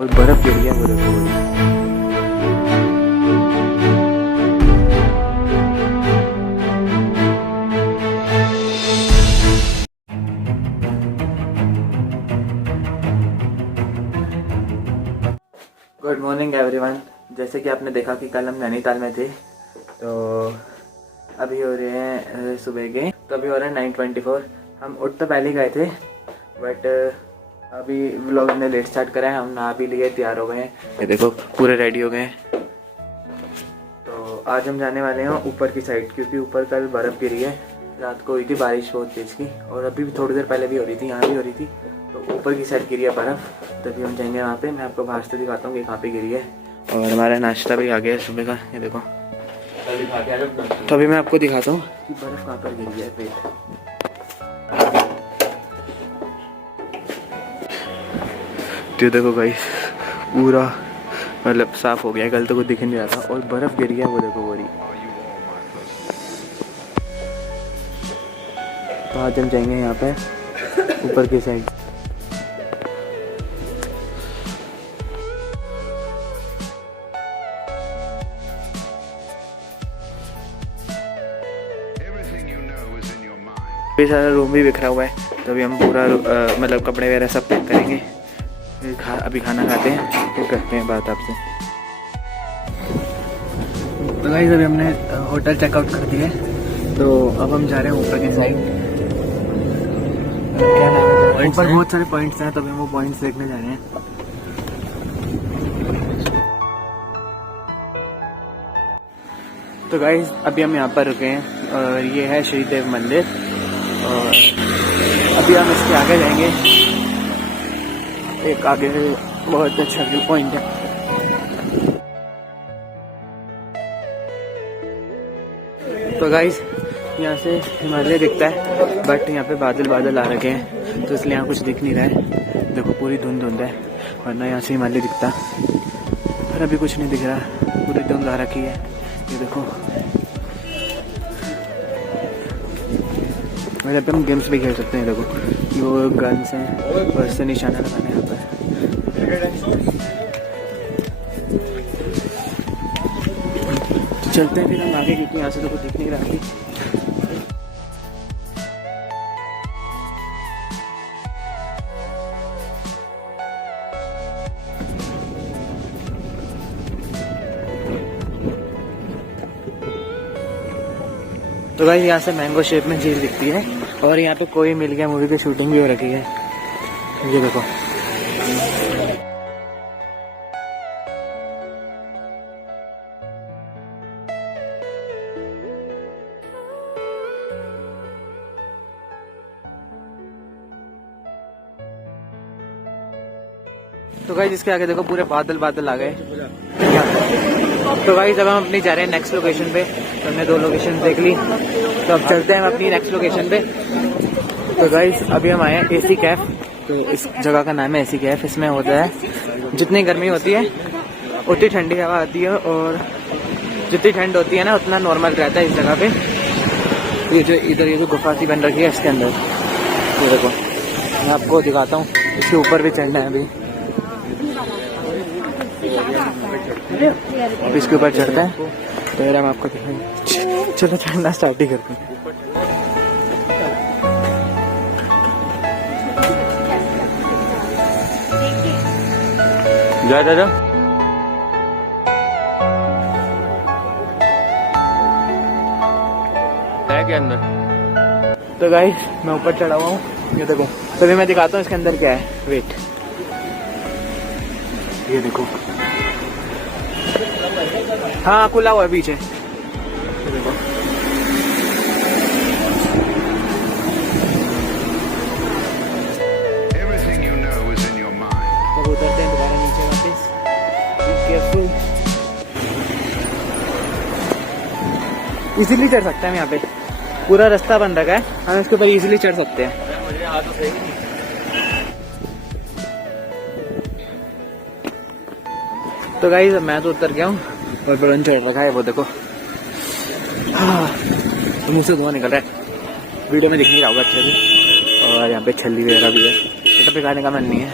और बर्फ गिर गया वो देखो। Good morning everyone. जैसे कि आपने देखा कि कल हम नैनीताल में थे, तो अभी हो रहे हैं सुबह के, तो अभी हो रहे हैं 9:24। हम उठ तो पहले गए थे, बट अभी व्लॉग ने लेट स्टार्ट करा है। हम नहा भी लिए, तैयार हो गए हैं, ये देखो पूरे रेडी हो गए हैं। तो आज हम जाने वाले हैं ऊपर की साइड, क्योंकि ऊपर कल बर्फ़ गिरी है, रात को हुई थी बारिश बहुत तेज़ की, और अभी भी थोड़ी देर पहले भी हो रही थी, यहाँ भी हो रही थी। तो ऊपर की साइड गिरी है बर्फ़, तभी हम जाएंगे वहाँ पे। मैं आपको बाहर से दिखाता हूँ कि कहाँ पे गिरी है। और हमारा नाश्ता भी आ गया है सुबह का, ये देखो। तो अभी मैं आपको दिखाता हूँ कि बर्फ़ कहाँ पर गिरी है। पेट तो देखो गाइस, पूरा मतलब साफ हो गया है, कल तो कुछ दिख नहीं रहा था, और बर्फ़ गिरी है वो देखो पूरी। तो आज हम जाएंगे यहाँ पे ऊपर की साइड। ये सारा रूम भी बिखरा हुआ है, तो अभी हम पूरा मतलब कपड़े वगैरह सब पैक करेंगे। अभी खाना खाते हैं, फिर करते हैं बात आपसे। तो गाइस अभी हमने होटल चेकआउट कर दिया है, तो अब हम जा रहे हैं ऊपर की साइड। क्या नाम है, ऊपर बहुत सारे पॉइंट्स हैं, तो अभी हम वो पॉइंट्स देखने जा रहे हैं। तो गाइस अभी हम यहाँ पर रुके हैं, और ये है श्री देव मंदिर, और अभी हम इसके आगे जाएंगे। एक आगे बहुत अच्छा व्यू पॉइंट है। तो गाइस यहाँ से हिमालय दिखता है, बट यहाँ पे बादल बादल आ रखे हैं, तो इसलिए यहाँ कुछ दिख नहीं रहा है। देखो पूरी धुंध धुंध है, वरना यहाँ से हिमालय दिखता, पर अभी कुछ नहीं दिख रहा, पूरी धुंध आ रखी है। ये देखो, यहाँ पे हम गेम्स भी खेल सकते हैं। देखो वो गन्स हैं, और इससे निशाना लगाना है यहाँ पर। तो चलते हैं फिर हम आगे, क्योंकि यहाँ से तो कुछ दिख नहीं रहा है। तो गाइस यहाँ से मैंगो शेप में झील दिखती है, और यहाँ पे कोई मिल गया मूवी की शूटिंग भी हो रखी है, ये देखो। तो गाइस इसके आगे देखो पूरे बादल बादल आ गए। तो गाइस अब हम अपनी जा रहे हैं नेक्स्ट लोकेशन पे। तो हमने 2 लोकेशन देख ली, तो अब चलते हैं हम अपनी नेक्स्ट लोकेशन पे। तो गाइस अभी हम आए हैं एसी कैफ। तो इस जगह का नाम है एसी कैफ। इसमें होता है जितनी गर्मी होती है उतनी ठंडी हवा आती है, और जितनी ठंड होती है ना उतना नॉर्मल रहता है इस जगह पे। ये जो इधर ये जो गुफा सी बन रखी है इसके अंदर, ये देखो मैं आपको दिखाता हूँ। इसके ऊपर भी चढ़ना है अभी, अब इसके ऊपर चढ़ते हैं, तो हम आपको दिखाएंगे। चलो चढ़ना स्टार्ट ही करते हैं। जा जा जा। है क्या अंदर? तो गाइस मैं ऊपर चढ़ा हुआ हूँ, ये देखो। तो अभी मैं दिखाता हूँ इसके अंदर क्या है। वेट, ये देखो, हाँ खुला हुआ है पीछे, ये देखो। तो उतरते हैं दोबारा नीचे वापस। बी केयरफुल, इजीली चढ़ सकते हैं यहाँ पे, पूरा रास्ता बन रखा है, हम इसके ऊपर इजीली चढ़ सकते हैं। तो गाइस मैं तो उतर गया हूँ, और बड़न चढ़ रखा है वो देखो। तो मुँह से धुआं निकल रहा है, वीडियो में दिख नहीं रहा होगा अच्छे से। और यहाँ पे छल्ली वगैरह भी है, तो पिघाने का मन नहीं है।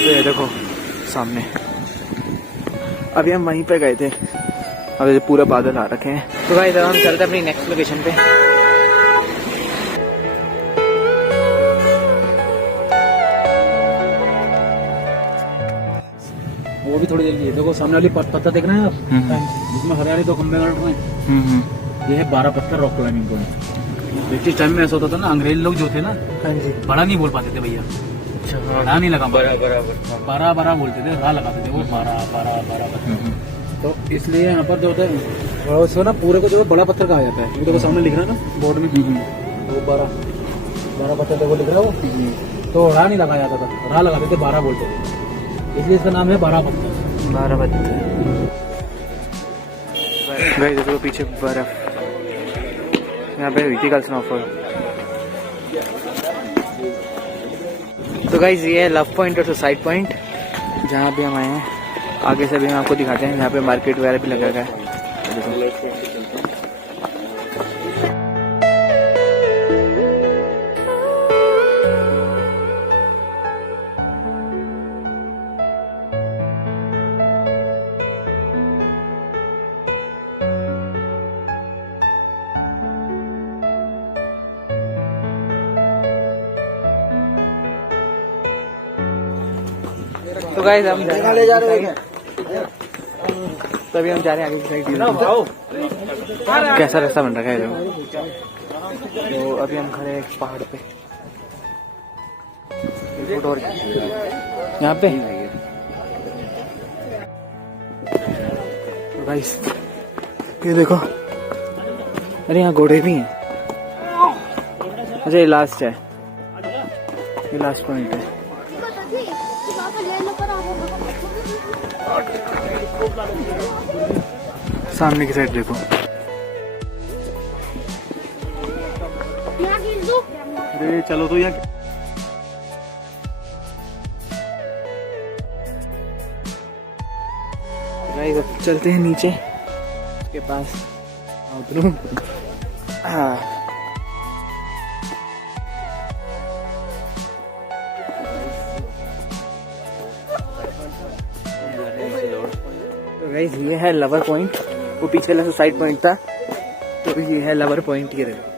तो ये देखो सामने, अभी हम वहीं पे गए थे, अब पूरे बादल आ रखे हैं। तो गाइस हम चलते अपनी नेक्स्ट लोकेशन पे। वो भी थोड़ी जल्दी है। देखो सामने वाली पत्थर देख रहे हैं आप, जिसमें हरियाली 2 खंबे गाड़ रहे हैं, ये है 12 पत्थर रॉक क्लाइंबिंग पॉइंट। देखिए टाइम में ऐसा होता था ना, अंग्रेज लोग जो थे ना, बड़ा नहीं बोल पाते थे भैया, रा नहीं लगा, बड़ा बोलते थे, रा लगाते थे वो, 12 तो इसलिए यहाँ पर जो होता है उसको ना पूरे को जो बड़ा पत्थर कहा जाता है। देखो सामने लिख रहा है ना बोर्ड में, वो 12 पत्थर देखो लिख रहा है वो, तो रा नहीं लगाया जाता था, रा लगाते थे, 12 बोलते थे, इसलिए इसका नाम है 12 पत्थर। 12 पत्थर। गाइस देखो पीछे बर्फ, यहाँ पे हुई थी कल स्नोफॉल। तो गाइस ये है लव पॉइंट और सुसाइड पॉइंट, जहाँ पे हम आए हैं। आगे से भी हम आपको दिखाते हैं, यहाँ पे मार्केट वगैरह भी लगा है। तो गाइस हम जा रहे हैं, तभी हम जा रहे हैं आगे की साइड। कैसा रास्ता बन रखा है तो अभी हम खड़े हैं एक पहाड़ पे, यहाँ पे। तो गाइस ये देखो, अरे यहाँ घोड़े भी हैं। अच्छा ये लास्ट है, ये लास्ट पॉइंट है। सामने की साइड देखो, अरे चलो तो यहाँ गाइस अब चलते हैं नीचे उसके पास। उतरूं? हाँ तो गाइस ये है लवर पॉइंट, वो पीछे वाला सुसाइड पॉइंट था, तो ये है लवर पॉइंट। ये देखो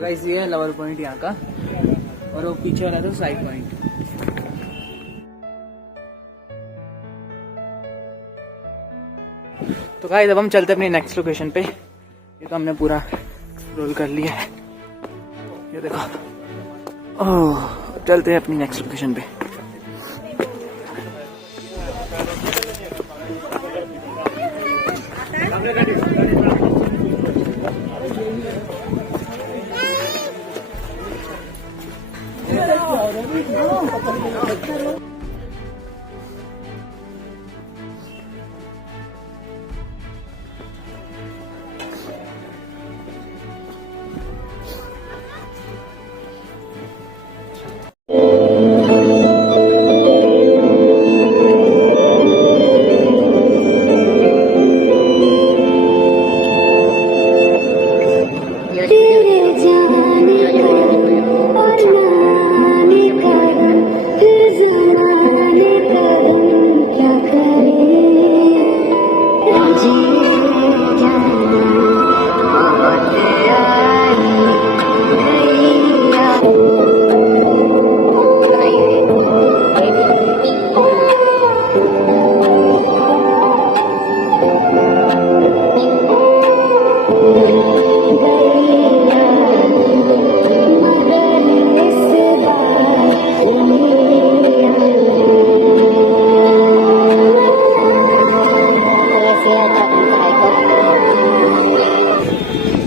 गाइस ये है लवर पॉइंट यहाँ का, और वो पीछे वाला था साइड पॉइंट। तो गाइस अब हम चलते अपनी नेक्स्ट लोकेशन पे। ये तो हमने पूरा रोल कर लिया है, ये देखो। ओह चलते हैं अपनी नेक्स्ट लोकेशन पे।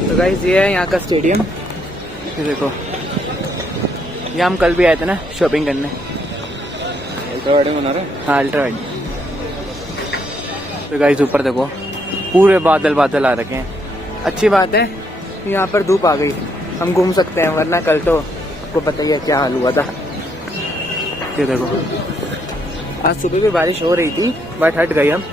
तो गाइस ये है यहाँ का स्टेडियम, ये देखो। ये हम कल भी आए थे ना शॉपिंग करने। अल्ट्रा वाइड बना रहे हैं? हाँ अल्ट्रा वाइड। तो गाइस ऊपर देखो पूरे बादल बादल आ रखे हैं। अच्छी बात है यहाँ पर धूप आ गई, हम घूम सकते हैं, वरना कल तो आपको पता ही है क्या हाल हुआ था। ये देखो, आज सुबह भी बारिश हो रही थी बट हट गई हम।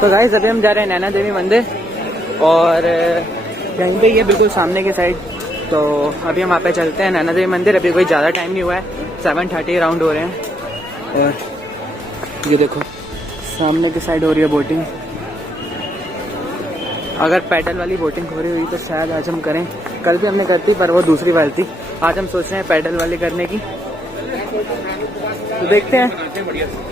तो गाइस अभी हम जा रहे हैं नैना देवी मंदिर और यहीं पे ये बिल्कुल सामने के साइड। तो अभी हम वहाँ पे चलते हैं नैना देवी मंदिर। अभी कोई ज़्यादा टाइम नहीं हुआ है, 7:30 राउंड हो रहे हैं। और ये देखो सामने की साइड हो रही है बोटिंग। अगर पैडल वाली बोटिंग हो रही हुई तो शायद आज हम करें। कल भी हमने कर दी पर वो दूसरी वाली थी। आज हम सोच रहे हैं पैडल वाली करने की, तो देखते हैं।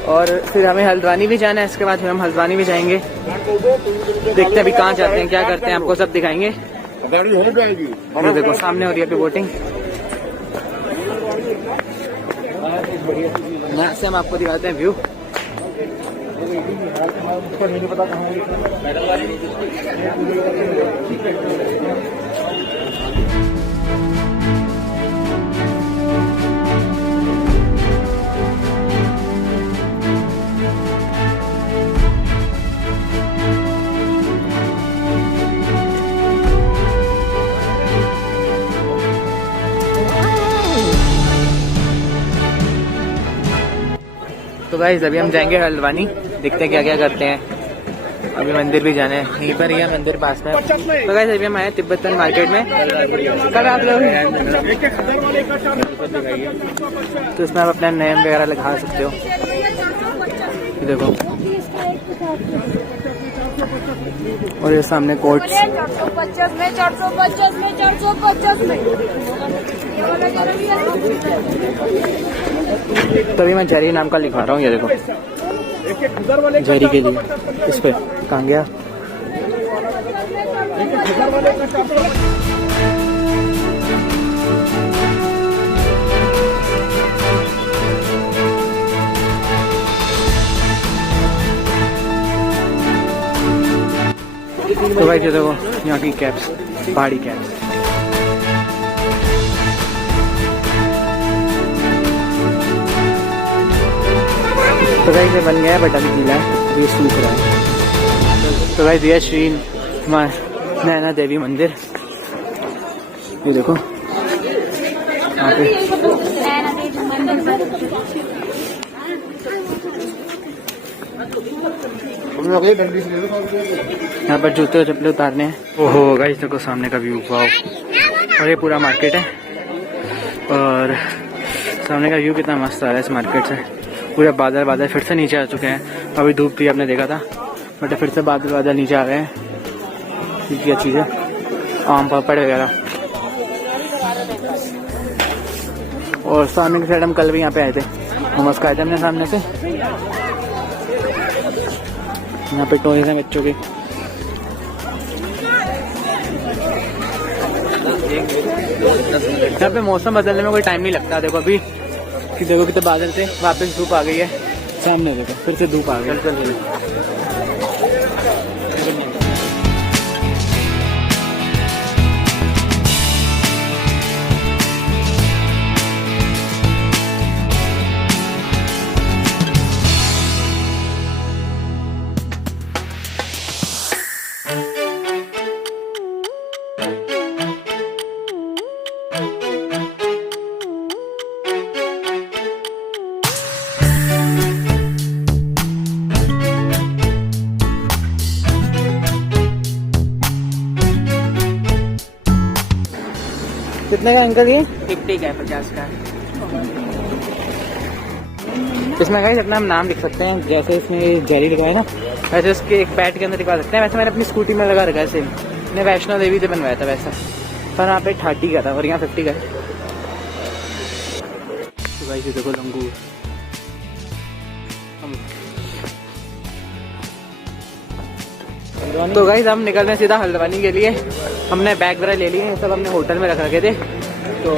और फिर हमें हल्द्वानी भी जाना है, इसके बाद फिर हम हल्द्वानी भी जाएंगे। देखते हैं अभी कहाँ जाते हैं, क्या करते हैं, आपको सब दिखाएंगे। ये देखो सामने हो रही है अभी बोटिंग, यहाँ से हम आपको दिखाते हैं व्यू। तो गाइस अभी हम जाएंगे हल्द्वानी, देखते हैं क्या क्या करते हैं। अभी मंदिर भी जाना है, यहीं पर ही है मंदिर पास में। तो गाइस अभी हम आए तिब्बतन मार्केट में। कब आप लोग, तो इसमें आप अपना नेम वगैरह लगा सकते हो। ये देखो, और ये सामने कोट्स। 450 में 450 में 450 में। तभी मैं जेरी नाम का लिखवा रहा हूँ। ये देखो जेरी के लिए इस पे कहाँ गया। तो भाई ये देखो यहाँ की कैप्स, पहाड़ी कैप्स। तो गाइस ये बन गया है बट अभी गीला है, ये सूख रहा है। तो गाइस ये श्री नैना देवी मंदिर, ये देखो यहाँ पे यहाँ पर जूते और चप्पल उतारने हैं। ओहो गाइस देखो सामने का व्यू, वाओ। और ये पूरा मार्केट है और सामने का व्यू कितना मस्त आ रहा है इस मार्केट से। पूरे बादल बादल फिर से नीचे आ चुके हैं। अभी धूप थी आपने देखा था बट फिर से बादल बादल नीचे आ गए हैं। क्या चीज़ है, आम पापड़ वगैरह। और सामने की साइड हम कल भी यहाँ पे आए थे, मोमोज खाए थे हमने सामने से। यहाँ पे टॉयज हैं बच्चों के। यहाँ पे मौसम बदलने में कोई टाइम नहीं लगता। देखो अभी कि देखो कितने बादल थे, वापस धूप आ गई है। सामने देखो फिर से धूप आ गई। कितने का अंकल ये? 50 का है, 50 का। इसमें गाइस अपना हम नाम लिख सकते हैं, जैसे इसमें जेरी लिखा है ना वैसे इसके एक पैड के अंदर लिखवा सकते हैं। वैसे मैंने अपनी स्कूटी में लगा रखा है सेम, मैंने वैष्णो देवी से बनवाया था वैसा, पर वहाँ पे 30 का था और यहाँ 50 का है। तो गाइस ये देखो लंगूर। तो गाइस हम निकल रहे हैं सीधा हल्द्वानी के लिए। हमने बैग वगैरह ले लिए हैं, सब हमने होटल में रख रखे थे। तो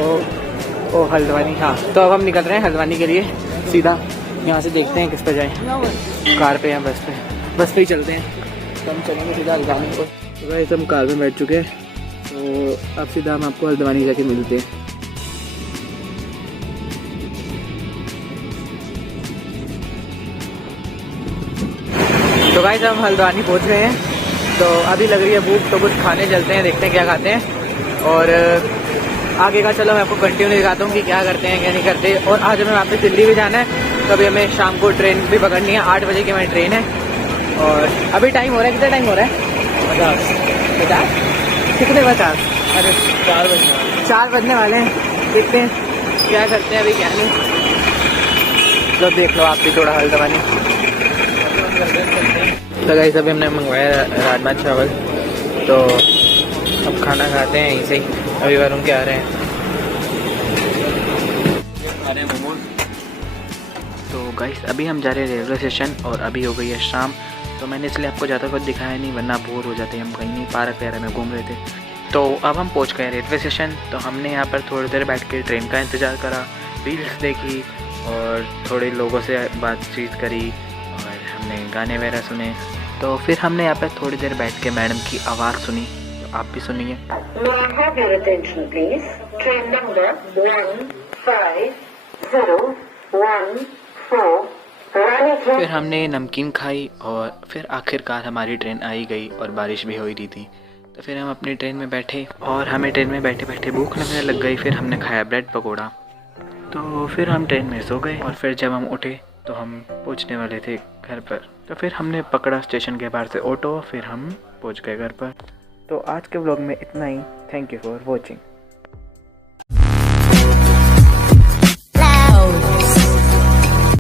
ओ हल्द्वानी, हाँ। तो अब हम निकल रहे हैं हल्द्वानी के लिए सीधा। यहाँ से देखते हैं किस पे जाएं, कार पे या बस पे। बस पे ही चलते हैं, तो हम चलेंगे सीधा हल्द्वानी को। तो गाइस हम कार में बैठ चुके हैं, तो अब सीधा हम आपको हल्द्वानी जाके मिलते हैं। गाइस हम हल्द्वानी पहुंच गए हैं, तो अभी लग रही है भूख, तो कुछ खाने चलते हैं, देखते हैं क्या खाते हैं। और आगे का चलो मैं आपको कंटिन्यू दिखाता हूँ कि क्या करते हैं क्या नहीं करते। और आज हमें वापस दिल्ली भी जाना है, तो अभी हमें शाम को ट्रेन भी पकड़नी है, 8 बजे की हमारी ट्रेन है। और अभी टाइम हो रहा है, कितना टाइम हो रहा है? 50 कितने 50? अरे 4 बजने वाले हैं। देखते हैं क्या करते हैं अभी क्या नहीं। तो देख लो आप भी थोड़ा हल्द्वानी। तो गाइस अभी हमने मंगवाया राजमा चावल, तो अब खाना खाते हैं यहीं से ही। अभी वरुण के आ रहे हैं मोमोज। तो गाइस अभी हम जा रहे हैं रेलवे स्टेशन, और अभी हो गई है शाम। तो मैंने इसलिए आपको ज़्यादा कुछ दिखाया नहीं, वरना बोर हो जाते। हम कहीं नहीं, पार्क वगैरह में घूम रहे थे। तो अब हम पहुंच गए रेलवे स्टेशन। तो हमने यहाँ पर थोड़ी देर बैठ के ट्रेन का इंतज़ार करा, रील्स देखी और थोड़े लोगों से बातचीत करी, और हमने गाने वगैरह सुने। तो फिर हमने यहाँ पर थोड़ी देर बैठ के मैडम की आवाज़ सुनी, तो आप भी सुनिए। Train number 15014 फिर हमने नमकीन खाई, और फिर आखिरकार हमारी ट्रेन आई गई, और बारिश भी हो रही थी। तो फिर हम अपनी ट्रेन में बैठे, और हमें ट्रेन में बैठे बैठे भूख लगने लग गई। फिर हमने खाया ब्रेड पकोड़ा। तो फिर हम ट्रेन में सो गए, और फिर जब हम उठे तो हम पहुंचने वाले थे घर पर। तो फिर हमने पकड़ा स्टेशन के बाहर से ऑटो, फिर हम पहुंच गए घर पर। तो आज के व्लॉग में इतना ही। Thank you for watching.